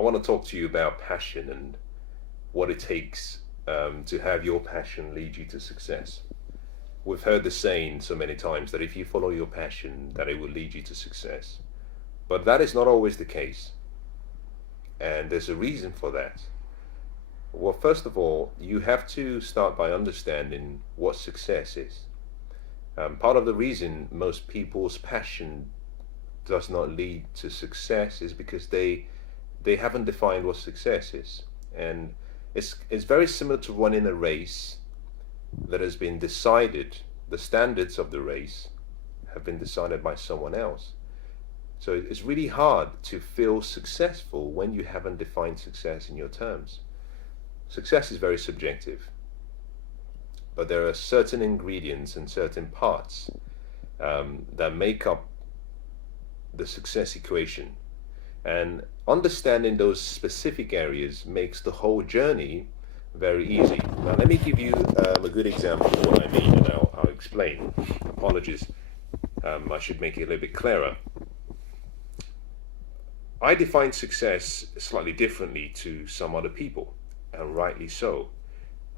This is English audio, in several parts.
I want to talk to you about passion and what it takes to have your passion lead you to success. We've heard the saying so many times that if you follow your passion, that it will lead you to success. But that is not always the case, and there's a reason for that. Well, first of all, you have to start by understanding what success is. Part of the reason most people's passion does not lead to success is because they haven't defined what success is, and it's very similar to running a race that has been decided. The standards of the race have been decided by someone else. So it's really hard to feel successful when you haven't defined success in your terms. Success is very subjective, but there are certain ingredients and certain parts that make up the success equation. And understanding those specific areas makes the whole journey very easy. Now, let me give you a good example of what I mean, and I'll explain. Apologies, I should make it a little bit clearer. I define success slightly differently to some other people, and rightly so.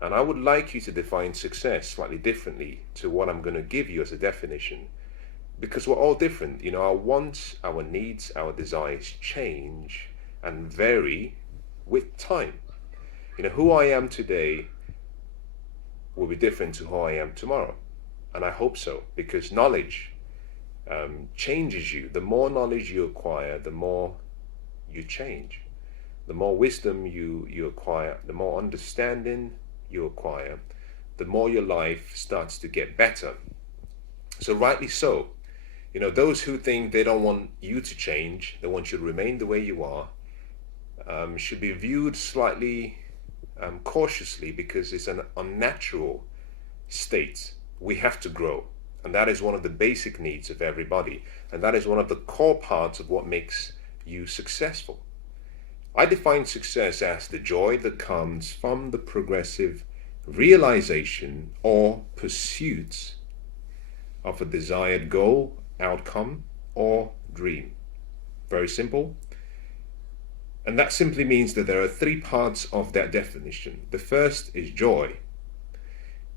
And I would like you to define success slightly differently to what I'm going to give you as a definition, because we're all different. Our wants, our needs, our desires change and vary with time. Who I am today will be different to who I am tomorrow. And I hope so, because knowledge changes you. The more knowledge you acquire, the more you change. The more wisdom you acquire, the more understanding you acquire, the more your life starts to get better. So rightly so, those who think they don't want you to change, they want you to remain the way you are, should be viewed slightly cautiously, because it's an unnatural state. We have to grow, and that is one of the basic needs of everybody, and that is one of the core parts of what makes you successful. I define success as the joy that comes from the progressive realization or pursuit of a desired goal, outcome, or dream. Very simple. And that simply means that there are three parts of that definition. The first is joy.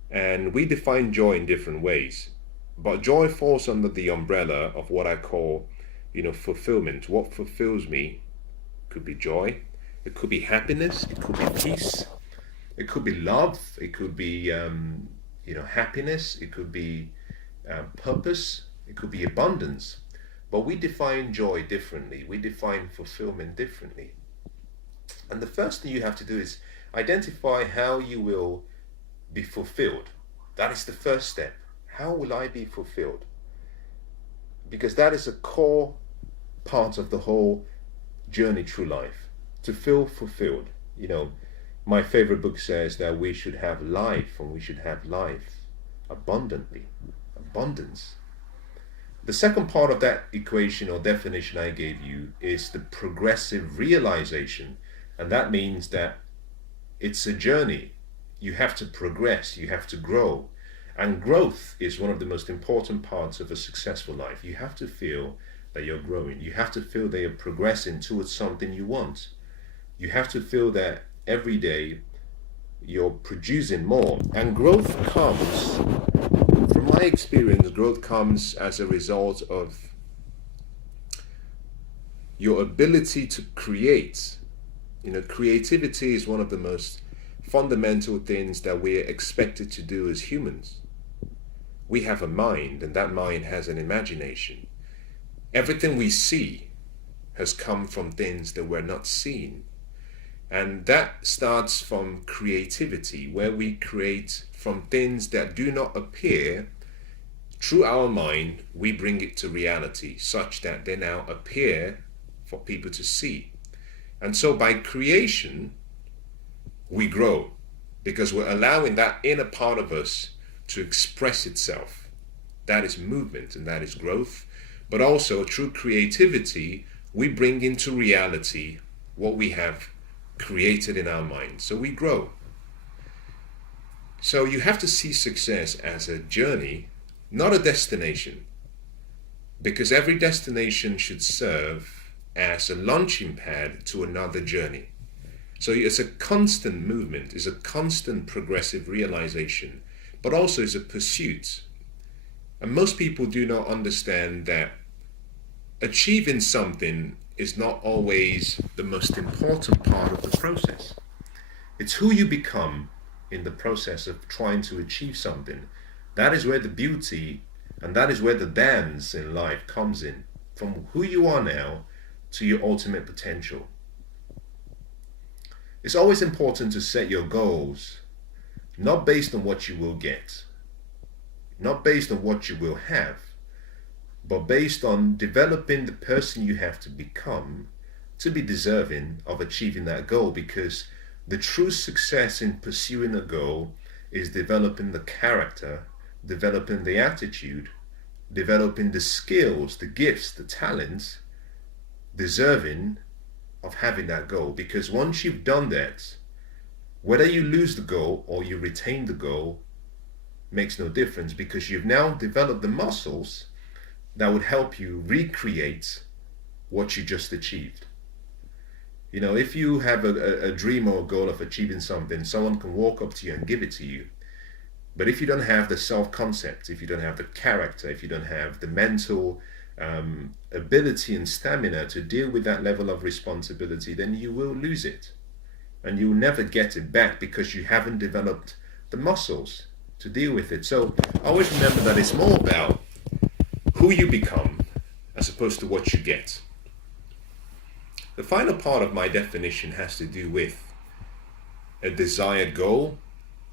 And we define joy in different ways. But joy falls under the umbrella of what I call, fulfillment. What fulfills me could be joy. It could be happiness. It could be peace. It could be love. It could be, happiness. It could be purpose. It could be abundance. But we define joy differently. We define fulfillment differently. And the first thing you have to do is identify how you will be fulfilled. That is the first step. How will I be fulfilled? Because that is a core part of the whole journey through life. To feel fulfilled. My favorite book says that we should have life, and we should have life abundantly. Abundance. The second part of that equation or definition I gave you is the progressive realization. And that means that it's a journey. You have to progress, you have to grow. And growth is one of the most important parts of a successful life. You have to feel that you're growing. You have to feel that you're progressing towards something you want. You have to feel that every day you're producing more. And growth comes, from my experience, growth comes as a result of your ability to create. Creativity is one of the most fundamental things that we're expected to do as humans. We have a mind, and that mind has an imagination. Everything we see has come from things that we're not seeing. And that starts from creativity, where we create from things that do not appear. Through our mind, we bring it to reality, such that they now appear for people to see. And so by creation, we grow, because we're allowing that inner part of us to express itself. That is movement, and that is growth. But also through creativity, we bring into reality what we have created in our mind. So we grow. So you have to see success as a journey, not a destination, because every destination should serve as a launching pad to another journey. So it's a constant movement, it's a constant progressive realization, but also it's a pursuit. And most people do not understand that achieving something is not always the most important part of the process. It's who you become in the process of trying to achieve something. That is where the beauty and that is where the dance in life comes in, from who you are now to your ultimate potential. It's always important to set your goals not based on what you will get, not based on what you will have, but based on developing the person you have to become to be deserving of achieving that goal, because the true success in pursuing a goal is developing the character, developing the attitude, developing the skills, the gifts, the talents, deserving of having that goal. Because once you've done that, whether you lose the goal or you retain the goal makes no difference, because you've now developed the muscles that would help you recreate what you just achieved. You know, if you have a dream or a goal of achieving something, someone can walk up to you and give it to you. But if you don't have the self-concept, if you don't have the character, if you don't have the mental ability and stamina to deal with that level of responsibility, then you will lose it. And you'll never get it back because you haven't developed the muscles to deal with it. So always remember that it's more about who you become as opposed to what you get. The final part of my definition has to do with a desired goal,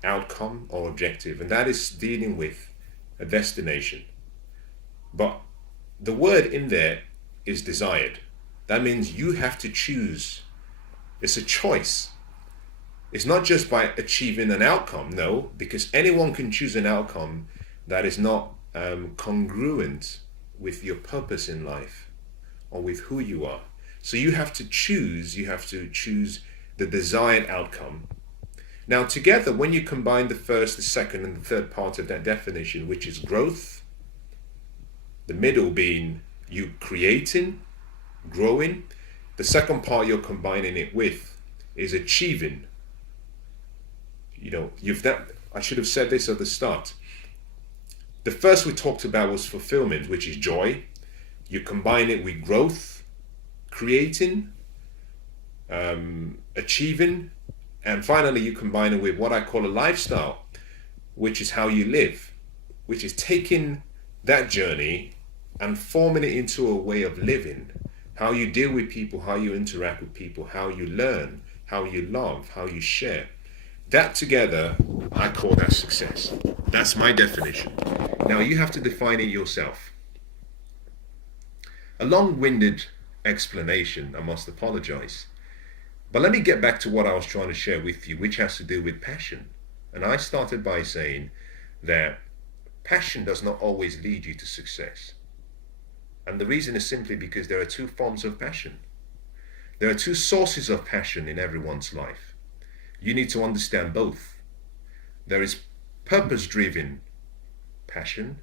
outcome, or objective, and that is dealing with a destination. But the word in there is desired. That means you have to choose. It's a choice. It's not just by achieving an outcome, no, because anyone can choose an outcome that is not congruent with your purpose in life or with who you are. So you have to choose the desired outcome. Now together, when you combine the first, the second, and the third part of that definition, which is growth, the middle being you creating, growing, the second part you're combining it with is achieving. You know, I should have said this at the start. The first we talked about was fulfillment, which is joy. You combine it with growth, creating, achieving, and finally you combine it with what I call a lifestyle, which is how you live, which is taking that journey and forming it into a way of living, how you deal with people, how you interact with people, how you learn, how you love, how you share. That together, I call that success. That's my definition. Now you have to define it yourself. A long-winded explanation, I must apologize. But let me get back to what I was trying to share with you, which has to do with passion. And I started by saying that passion does not always lead you to success. And the reason is simply because there are two forms of passion. There are two sources of passion in everyone's life. You need to understand both. There is purpose-driven passion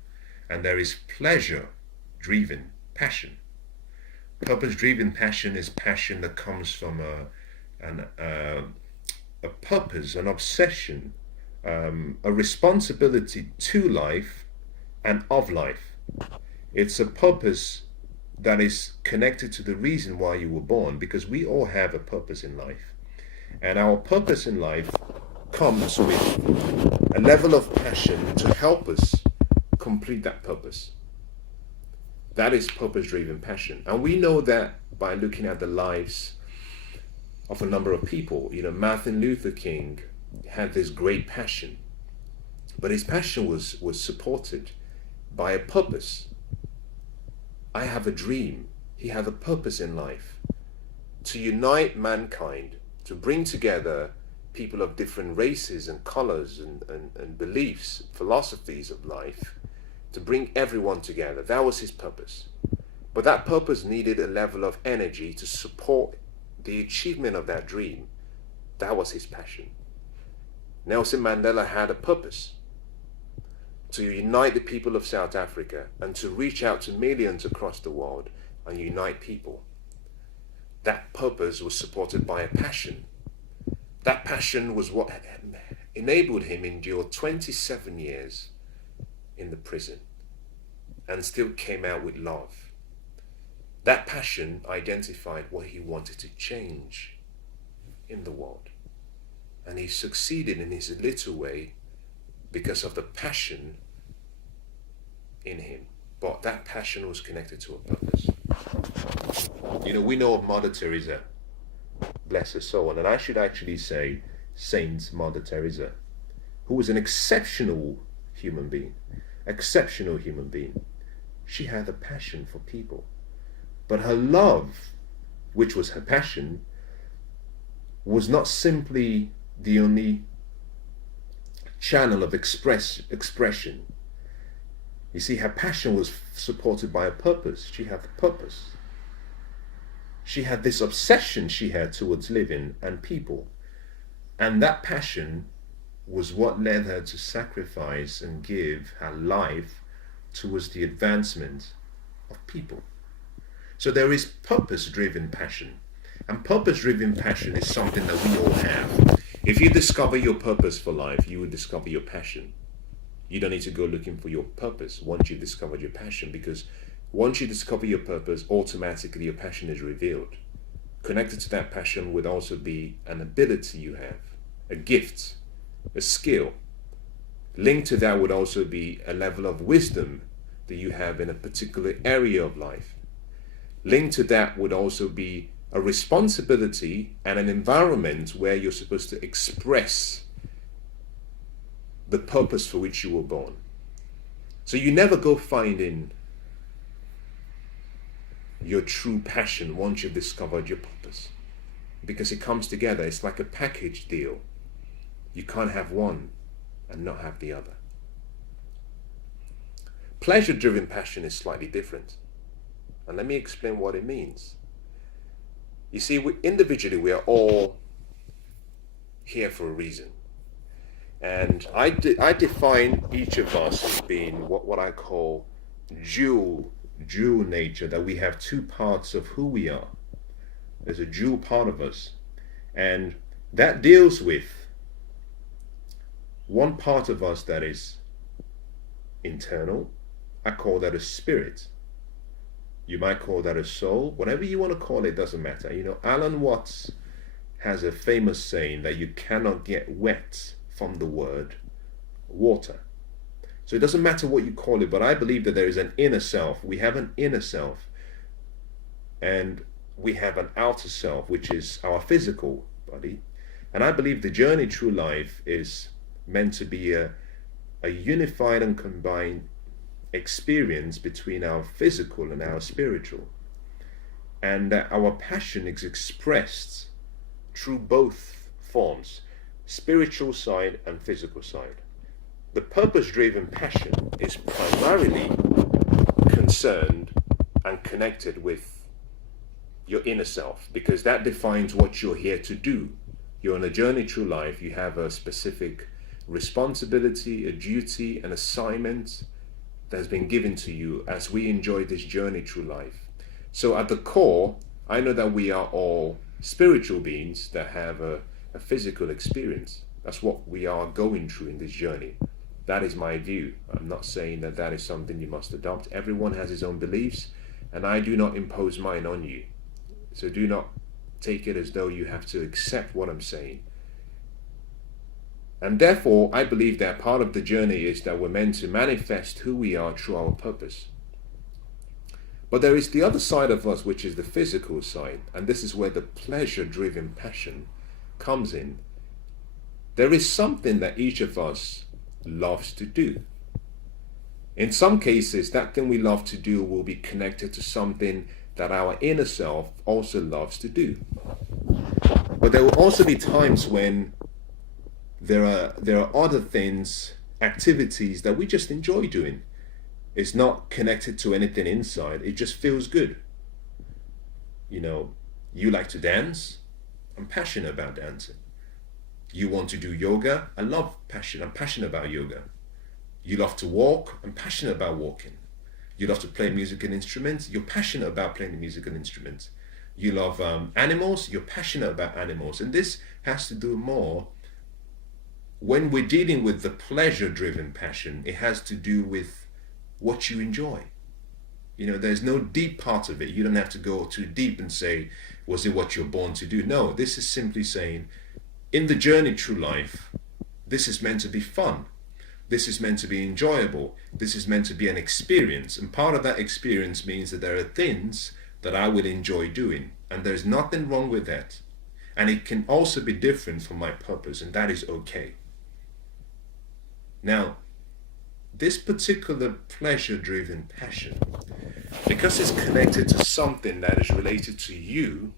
and there is pleasure-driven passion. Purpose-driven passion is passion that comes from a purpose, an obsession, a responsibility to life and of life. It's a purpose that is connected to the reason why you were born, because we all have a purpose in life. And our purpose in life comes with a level of passion to help us complete that purpose. That is purpose-driven passion. And we know that by looking at the lives of a number of people. You know, Martin Luther King had this great passion, but his passion was supported by a purpose. I have a dream. He had a purpose in life to unite mankind, to bring together people of different races and colors and beliefs, philosophies of life, to bring everyone together. That was his purpose. But that purpose needed a level of energy to support the achievement of that dream. That was his passion. Nelson Mandela had a purpose to unite the people of South Africa and to reach out to millions across the world and unite people. that purpose was supported by a passion. That passion was what enabled him endure 27 years in the prison and still came out with love. That passion identified what he wanted to change in the world. And he succeeded in his little way because of the passion in him. But that passion was connected to a purpose. We know of Mother Teresa, bless her soul, and I should actually say Saint Mother Teresa, who was an exceptional human being. Exceptional human being. She had a passion for people. But her love, which was her passion, was not simply the only channel of expression. You see, her passion was supported by a purpose. She had a purpose. She had this obsession she had towards living and people. And that passion was what led her to sacrifice and give her life towards the advancement of people. So there is purpose-driven passion. And purpose-driven passion is something that we all have. If you discover your purpose for life, you will discover your passion. You don't need to go looking for your purpose once you've discovered your passion, because once you discover your purpose, automatically your passion is revealed. Connected to that passion would also be an ability you have, a gift, a skill. Linked to that would also be a level of wisdom that you have in a particular area of life. Linked to that would also be a responsibility and an environment where you're supposed to express the purpose for which you were born. So you never go finding your true passion once you've discovered your purpose, because it comes together. It's like a package deal. You can't have one and not have the other. Pleasure-driven passion is slightly different. And let me explain what it means. You see, individually, we are all here for a reason. And I define each of us as being what I call dual nature, that we have two parts of who we are. There's a dual part of us. And that deals with one part of us that is internal. I call that a spirit. You might call that a soul. Whatever you want to call it, doesn't matter. Alan Watts has a famous saying that you cannot get wet from the word water. So it doesn't matter what you call it, but I believe that there is an inner self. We have an inner self, and we have an outer self, which is our physical body. And I believe the journey through life is meant to be a unified and combined experience between our physical and our spiritual, and that our passion is expressed through both forms, spiritual side and physical side. The purpose-driven passion is primarily concerned and connected with your inner self, because that defines what you're here to do. You're on a journey through life. You have a specific responsibility, a duty, an assignment that has been given to you as we enjoy this journey through life. So at the core, I know that we are all spiritual beings that have a physical experience. That's what we are going through in this journey. That is my view. I'm not saying that that is something you must adopt. Everyone has his own beliefs, and I do not impose mine on you. So do not take it as though you have to accept what I'm saying. And therefore, I believe that part of the journey is that we're meant to manifest who we are through our purpose. But there is the other side of us, which is the physical side, and this is where the pleasure-driven passion comes in. There is something that each of us loves to do. In some cases, that thing we love to do will be connected to something that our inner self also loves to do. But there will also be times when there are other things, activities that we just enjoy doing. It's not connected to anything inside. It just feels good. You like to dance. I'm passionate about dancing. You want to do yoga. I'm passionate about yoga. You love to walk. I'm passionate about walking. You love to play musical instruments. You're passionate about playing the musical instruments. You love animals, you're passionate about animals. And this has to do more, when we're dealing with the pleasure driven passion, it has to do with what you enjoy. There's no deep part of it. You don't have to go too deep and say, was it what you're born to do? No, this is simply saying, in the journey through life, this is meant to be fun. This is meant to be enjoyable. This is meant to be an experience. And part of that experience means that there are things that I will enjoy doing. And there's nothing wrong with that. And it can also be different from my purpose, and that is okay. Now, this particular pleasure-driven passion, because it's connected to something that is related to you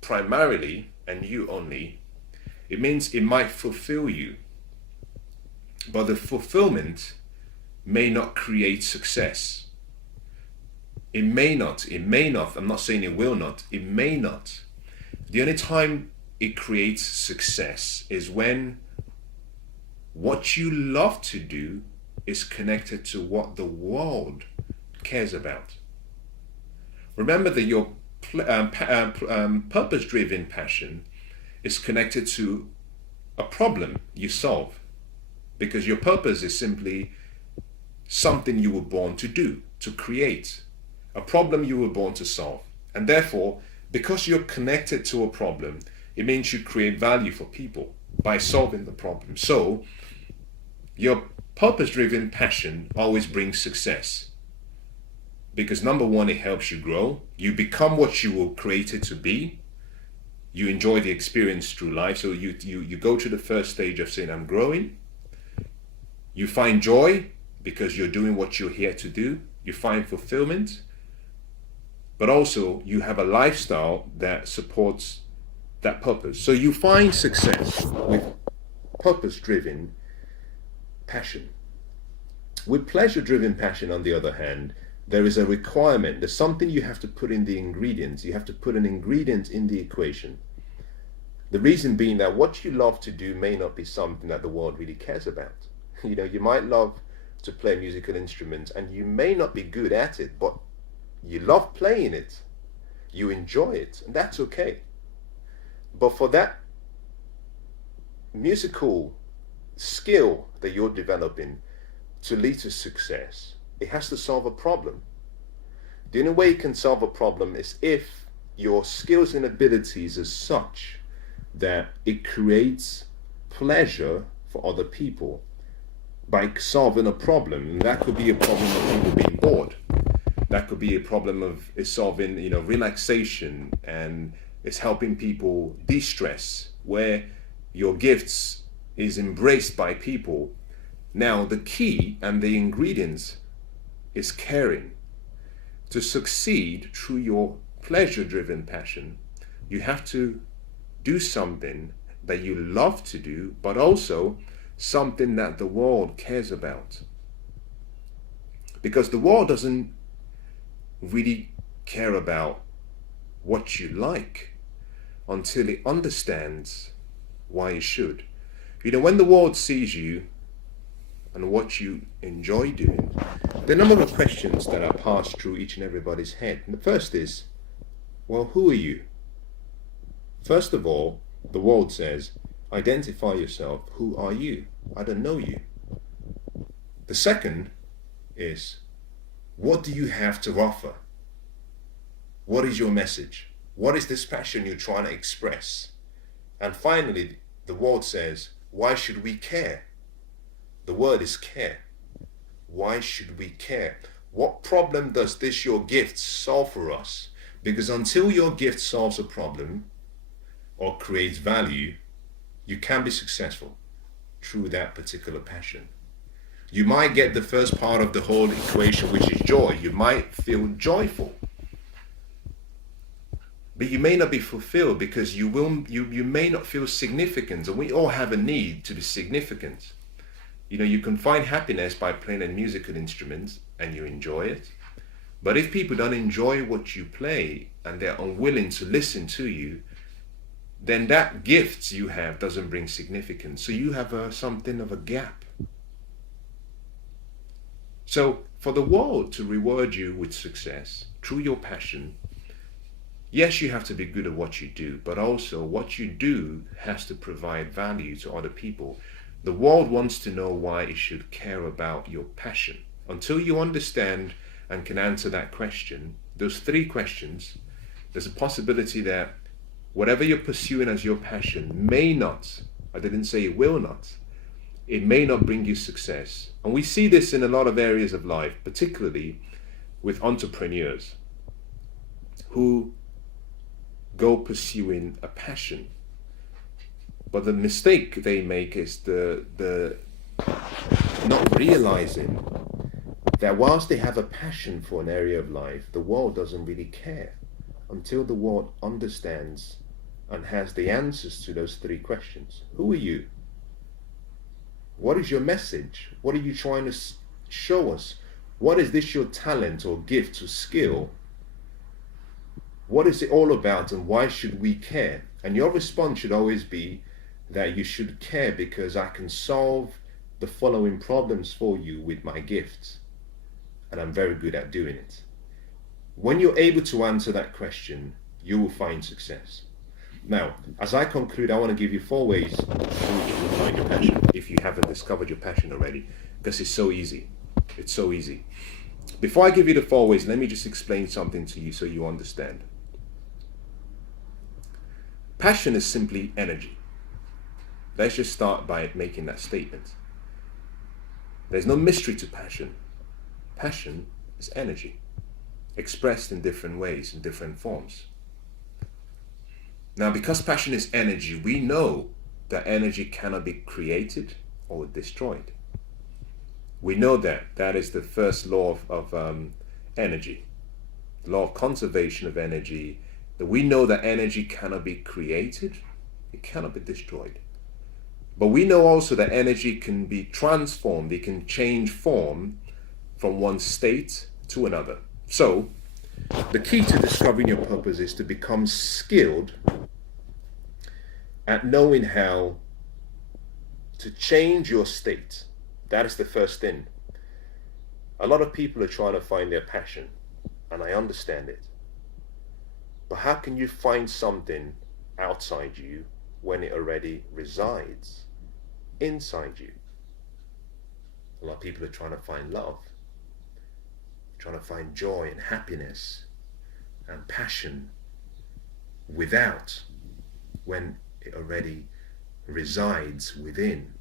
primarily and you only, it means it might fulfill you. But the fulfillment may not create success. It may not, I'm not saying it will not, it may not. The only time it creates success is when what you love to do is connected to what the world cares about. Remember that your purpose-driven passion is connected to a problem you solve, because your purpose is simply something you were born to do, to create, a problem you were born to solve. And therefore, because you're connected to a problem, it means you create value for people by solving the problem. So your purpose-driven passion always brings success, because number one, it helps you grow. You become what you were created to be. You enjoy the experience through life. So you go to the first stage of saying, I'm growing. You find joy because you're doing what you're here to do. You find fulfillment. But also you have a lifestyle that supports that purpose. So you find success with purpose-driven passion. With pleasure-driven passion, on the other hand, there is a requirement. There's something you have to put in the ingredients. You have to put an ingredient in the equation. The reason being that what you love to do may not be something that the world really cares about. You might love to play musical instruments and you may not be good at it, but you love playing it. You enjoy it, and that's okay. But for that musical skill that you're developing to lead to success, it has to solve a problem. The only way you can solve a problem is if your skills and abilities are such that it creates pleasure for other people by solving a problem. And that could be a problem of people being bored. That could be a problem of solving, relaxation, and it's helping people de-stress, where your gifts is embraced by people. Now, the key and the ingredients is caring. To succeed through your pleasure-driven passion, you have to do something that you love to do, but also something that the world cares about. Because the world doesn't really care about what you like until it understands why it should. When the world sees you and what you enjoy doing, there are a number of questions that are passed through each and everybody's head. And the first is, well, who are you? First of all, the world says, identify yourself. Who are you? I don't know you. The second is, what do you have to offer? What is your message? What is this passion you're trying to express? And finally, the world says, why should we care? The word is care. Why should we care? What problem does this your gift solve for us? Because until your gift solves a problem or creates value, you can be successful through that particular passion. You might get the first part of the whole equation, which is joy. You might feel joyful, but you may not be fulfilled because you may not feel significant. And we all have a need to be significant. You can find happiness by playing a musical instrument and you enjoy it. But if people don't enjoy what you play and they're unwilling to listen to you, then that gift you have doesn't bring significance. So you have something of a gap. So for the world to reward you with success through your passion, Yes, you have to be good at what you do, but also what you do has to provide value to other people. The world wants to know why it should care about your passion. Until you understand and can answer that question, those three questions, there's a possibility that whatever you're pursuing as your passion may not, I didn't say it will not, it may not bring you success. And we see this in a lot of areas of life, particularly with entrepreneurs who go pursuing a passion. But the mistake they make is the not realizing that whilst they have a passion for an area of life, the world doesn't really care until the world understands and has the answers to those three questions. Who are you? What is your message? What are you trying to show us? What is this your talent or gift or skill? What is it all about, and why should we care? And your response should always be that you should care because I can solve the following problems for you with my gifts, and I'm very good at doing it. When you're able to answer that question, you will find success. Now, as I conclude, I want to give you 4 ways to find your passion if you haven't discovered your passion already, because it's so easy. It's so easy. Before I give you the 4 ways, let me just explain something to you so you understand. Passion is simply energy. Let's just start by making that statement. There's no mystery to passion. Passion is energy, expressed in different ways, in different forms. Now, because passion is energy, we know that energy cannot be created or destroyed. We know that. That is the first law of energy, the law of conservation of energy. That we know that energy cannot be created, it cannot be destroyed. But we know also that energy can be transformed, it can change form from one state to another. So, the key to discovering your purpose is to become skilled at knowing how to change your state. That is the first thing. A lot of people are trying to find their passion, and I understand it. But how can you find something outside you when it already resides inside you? A lot of people are trying to find love, trying to find joy and happiness and passion without, when it already resides within.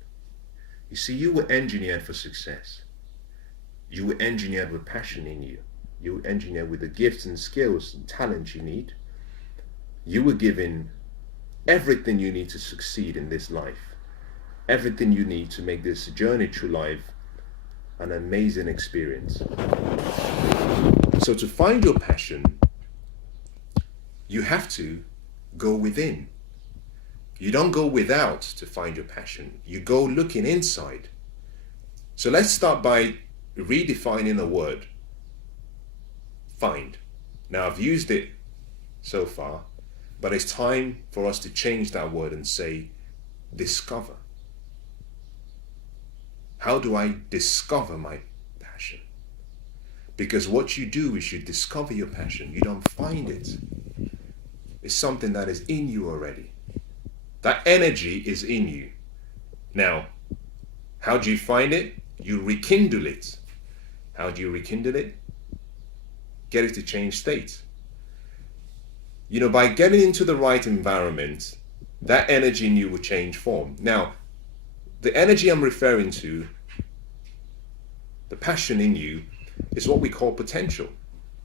You see, you were engineered for success. You were engineered with passion in you. You were engineered with the gifts and skills and talents you need. You were given everything you need to succeed in this life. Everything you need to make this journey through life an amazing experience. So to find your passion, you have to go within. You don't go without to find your passion. You go looking inside. So let's start by redefining a word. Find. Now I've used it so far, but it's time for us to change that word and say discover. How do I discover my passion? Because what you do is you discover your passion. You don't find it. It's something that is in you already. That energy is in you. Now, how do you find it? You rekindle it. How do you rekindle it? Get it to change state. You know, by getting into the right environment, that energy in you will change form. Now, the energy I'm referring to, the passion in you, is what we call potential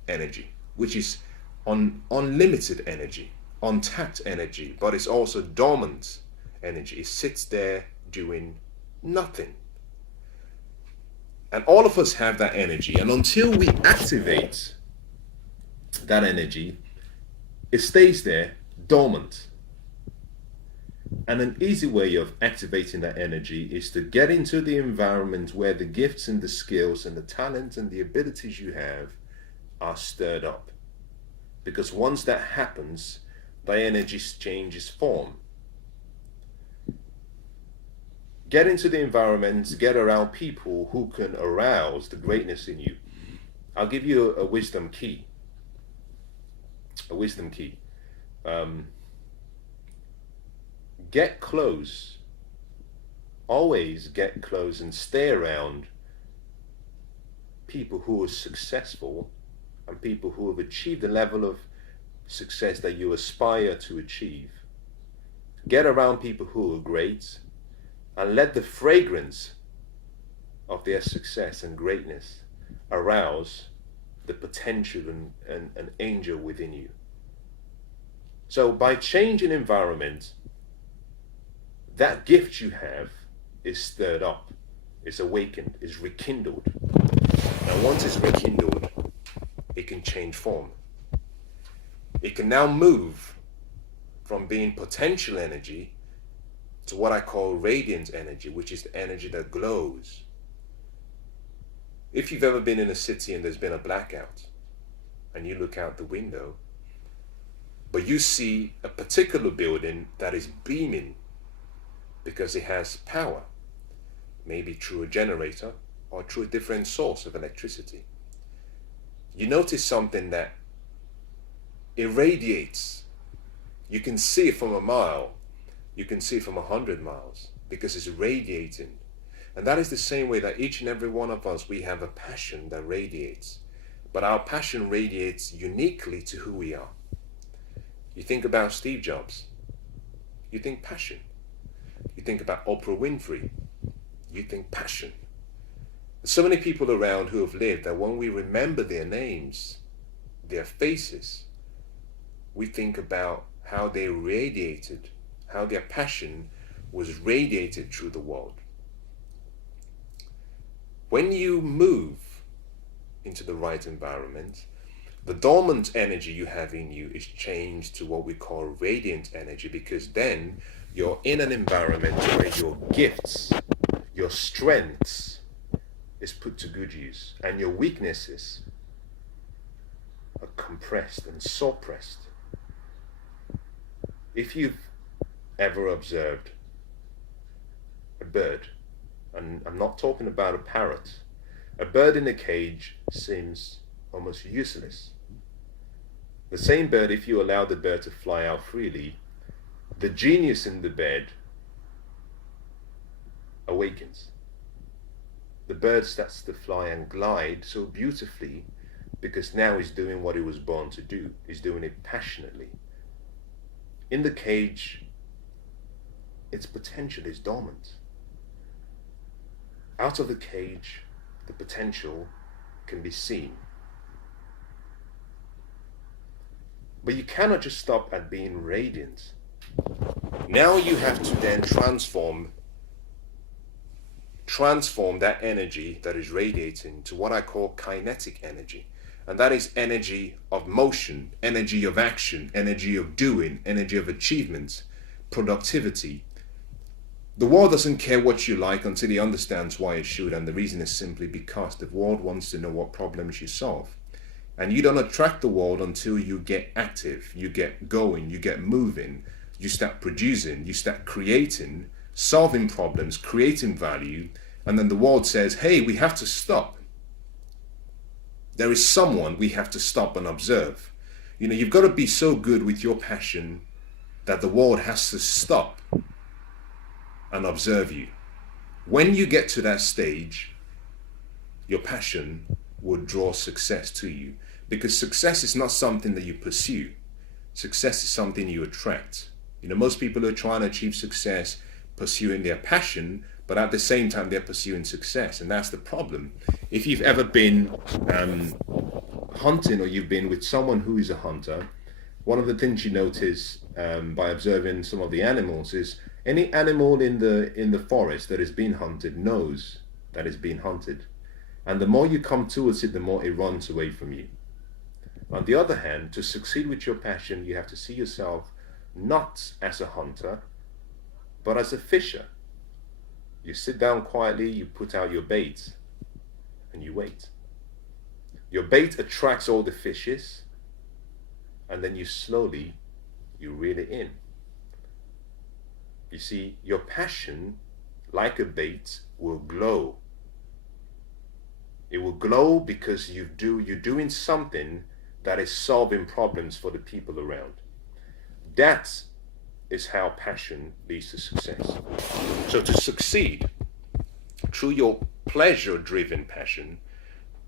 energy, which is unlimited energy, untapped energy, but it's also dormant energy. It sits there doing nothing. And all of us have that energy, and until we activate that energy, it stays there dormant. And an easy way of activating that energy is to get into the environment where the gifts and the skills and the talents and the abilities you have are stirred up. Because once that happens, the energy changes form. Get into the environment, get around people who can arouse the greatness in you. I'll give you a wisdom key. a wisdom key. Get close. Always get close and stay around people who are successful and people who have achieved the level of success that you aspire to achieve. Get around people who are great and let the fragrance of their success and greatness arouse the potential and angel within you. So by changing environment, that gift you have is stirred up, is awakened, is rekindled. And once it's rekindled, it can change form. It can now move from being potential energy to what I call radiant energy, which is the energy that glows. If you've ever been in a city and there's been a blackout, and you look out the window, but you see a particular building that is beaming because it has power, maybe through a generator or through a different source of electricity. You notice something that irradiates. You can see it from a mile, you can see it from 100 miles because it's radiating. And that is the same way that each and every one of us, we have a passion that radiates. But our passion radiates uniquely to who we are. You think about Steve Jobs, you think passion. You think about Oprah Winfrey, you think passion. There's so many people around who have lived that when we remember their names, their faces, we think about how they radiated, how their passion was radiated through the world. When you move into the right environment, the dormant energy you have in you is changed to what we call radiant energy, because then you're in an environment where your gifts, your strengths is put to good use, and your weaknesses are compressed and suppressed. If you've ever observed a bird, and I'm not talking about a parrot, a bird in a cage seems almost useless. The same bird, if you allow the bird to fly out freely, the genius in the bird awakens. The bird starts to fly and glide so beautifully because now he's doing what he was born to do. He's doing it passionately. In the cage, its potential is dormant. Out of the cage, the potential can be seen. But you cannot just stop at being radiant. Now you have to then transform that energy that is radiating to what I call kinetic energy. And that is energy of motion, energy of action, energy of doing, energy of achievement, productivity. The world doesn't care what you like until it understands why it should, and the reason is simply because the world wants to know what problems you solve. And you don't attract the world until you get active, you get going, you get moving, you start producing, you start creating, solving problems, creating value, and then the world says, hey, we have to stop. There is someone we have to stop and observe. You know, you've got to be so good with your passion that the world has to stop and observe you. When you get to that stage, your passion will draw success to you, because success is not something that you pursue. Success is something you attract. You know, most people are trying to achieve success pursuing their passion, but at the same time they're pursuing success, and that's the problem. If you've ever been hunting, or you've been with someone who is a hunter, one of the things you notice by observing some of the animals is any animal in the forest that is being hunted knows that it's being hunted. And the more you come towards it, the more it runs away from you. On the other hand, to succeed with your passion, you have to see yourself not as a hunter, but as a fisher. You sit down quietly, you put out your bait, and you wait. Your bait attracts all the fishes, and then you reel it in. You see, your passion, like a bait, will glow. It will glow because you're doing something that is solving problems for the people around. That is how passion leads to success. So to succeed through your pleasure-driven passion,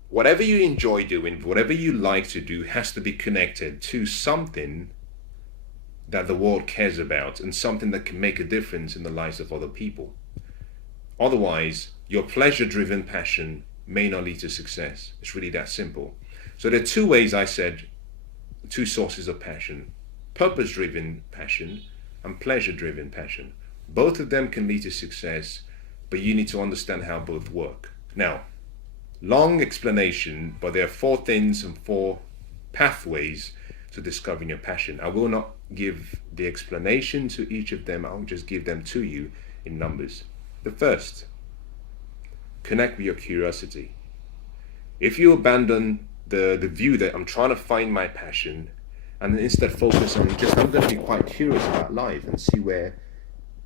whatever you enjoy doing, whatever you like to do, has to be connected to something that the world cares about and something that can make a difference in the lives of other people. Otherwise, your pleasure-driven passion may not lead to success. It's really that simple. So there are two ways, I said, two sources of passion: purpose-driven passion and pleasure-driven passion. Both of them can lead to success, but you need to understand how both work. Now, long explanation, but there are 4 things and 4 pathways to discovering your passion. I will not give the explanation to each of them. I'll just give them to you in numbers. The first, connect with your curiosity. If you abandon the view that I'm trying to find my passion, and instead focus on I'm going to be quite curious about life and see where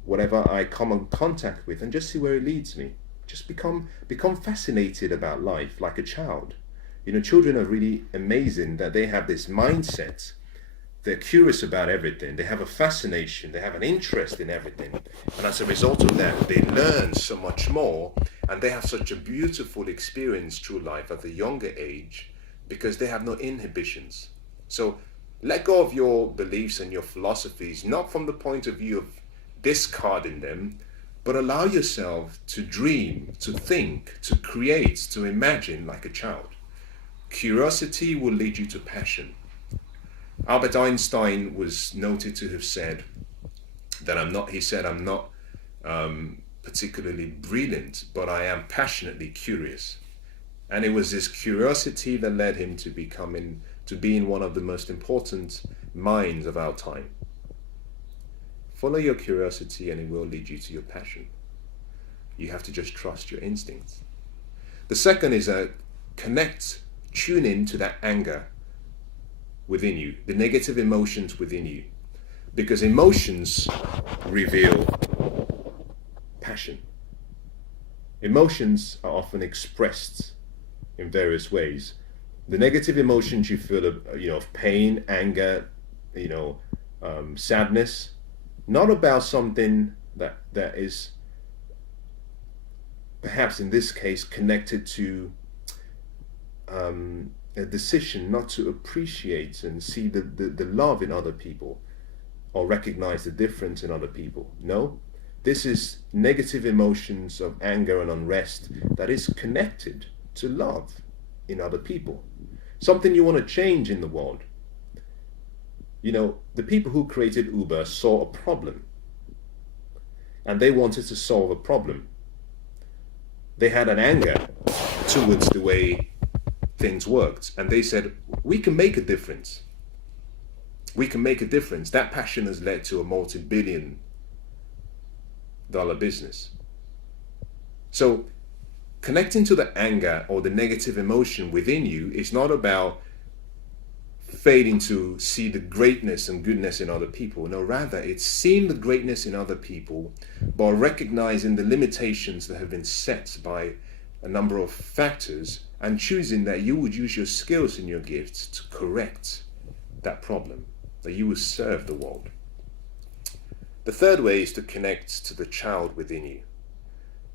whatever I come in contact with, and just see where it leads me. Just become fascinated about life like a child. Children are really amazing that they have this mindset. They're curious about everything. They have a fascination. They have an interest in everything. And as a result of that, they learn so much more, and they have such a beautiful experience through life at a younger age because they have no inhibitions. So let go of your beliefs and your philosophies, not from the point of view of discarding them, but allow yourself to dream, to think, to create, to imagine like a child. Curiosity will lead you to passion. Albert Einstein was noted to have said that I'm not particularly brilliant, but I am passionately curious. And it was this curiosity that led him to being one of the most important minds of our time. Follow your curiosity and it will lead you to your passion. You have to just trust your instincts. The second is tune in to that anger within you, the negative emotions within you, because emotions reveal passion. Emotions are often expressed in various ways. The negative emotions you feel of pain, anger, sadness, not about something that is perhaps in this case connected to a decision not to appreciate and see the love in other people or recognize the difference in other people. No, this is negative emotions of anger and unrest that is connected to love in other people. Something you want to change in the world. The people who created Uber saw a problem and they wanted to solve a problem. They had an anger towards the way things worked, and they said, we can make a difference. We can make a difference. That passion has led to a multi-billion-dollar business. So connecting to the anger or the negative emotion within you is not about failing to see the greatness and goodness in other people. No, rather it's seeing the greatness in other people by recognizing the limitations that have been set by a number of factors, and choosing that you would use your skills and your gifts to correct that problem, that you will serve the world. The third way is to connect to the child within you.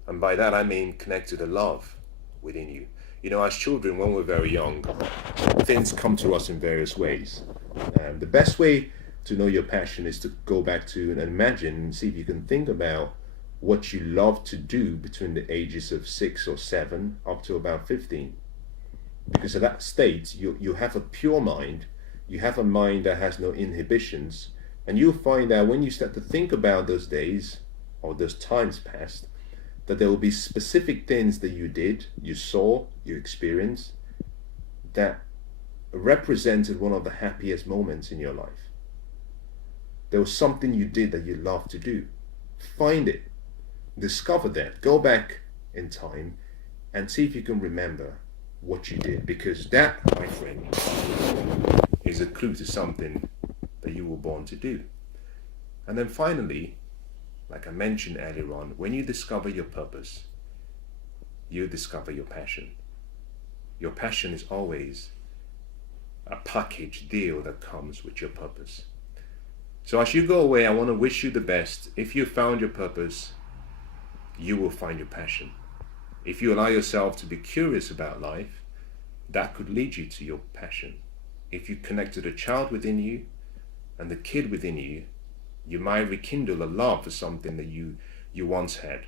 And by that I mean connect to the love within you. As children, when we're very young, things come to us in various ways. The best way to know your passion is to go back to and imagine and see if you can think about what you love to do between the ages of 6 or 7 up to about 15. Because at that state, you have a pure mind, you have a mind that has no inhibitions, and you'll find that when you start to think about those days or those times past, that there will be specific things that you did, you saw, you experienced, that represented one of the happiest moments in your life. There was something you did that you loved to do. Find it. Discover that. Go back in time and see if you can remember what you did. Because that, my friend, is a clue to something that you were born to do. And then finally, like I mentioned earlier on, when you discover your purpose, you discover your passion. Your passion is always a package deal that comes with your purpose. So as you go away, I want to wish you the best. If you found your purpose, you will find your passion. If you allow yourself to be curious about life, that could lead you to your passion. If you connect to the child within you and the kid within you, you might rekindle a love for something that you once had.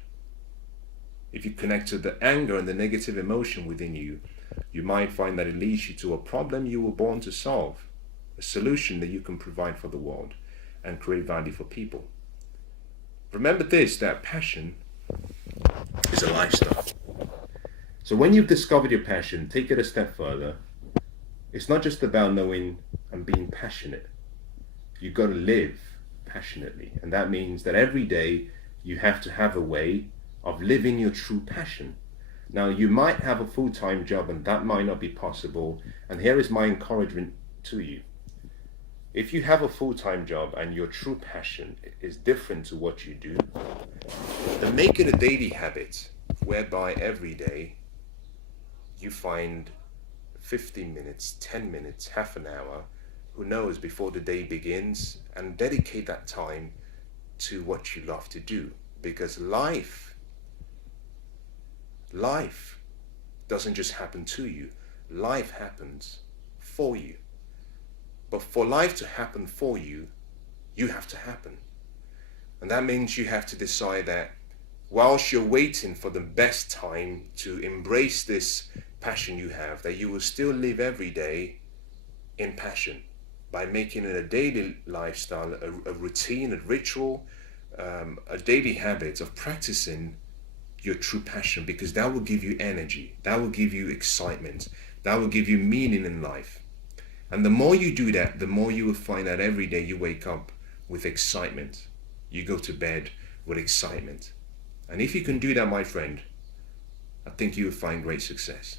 If you connect to the anger and the negative emotion within you, you might find that it leads you to a problem you were born to solve, a solution that you can provide for the world and create value for people. Remember this, that passion is a lifestyle. So when you've discovered your passion, take it a step further. It's not just about knowing and being passionate. You've got to live passionately. And that means that every day you have to have a way of living your true passion. Now, you might have a full-time job and that might not be possible. And here is my encouragement to you. If you have a full-time job and your true passion is different to what you do, then make it a daily habit whereby every day you find 15 minutes, 10 minutes, half an hour, who knows, before the day begins, and dedicate that time to what you love to do. Because life doesn't just happen to you. Life happens for you. But for life to happen for you, you have to happen. And that means you have to decide that whilst you're waiting for the best time to embrace this passion you have, that you will still live every day in passion by making it a daily lifestyle, a routine, a ritual, a daily habit of practicing your true passion, because that will give you energy, that will give you excitement, that will give you meaning in life. And the more you do that, the more you will find that every day you wake up with excitement. You go to bed with excitement. And if you can do that, my friend, I think you will find great success.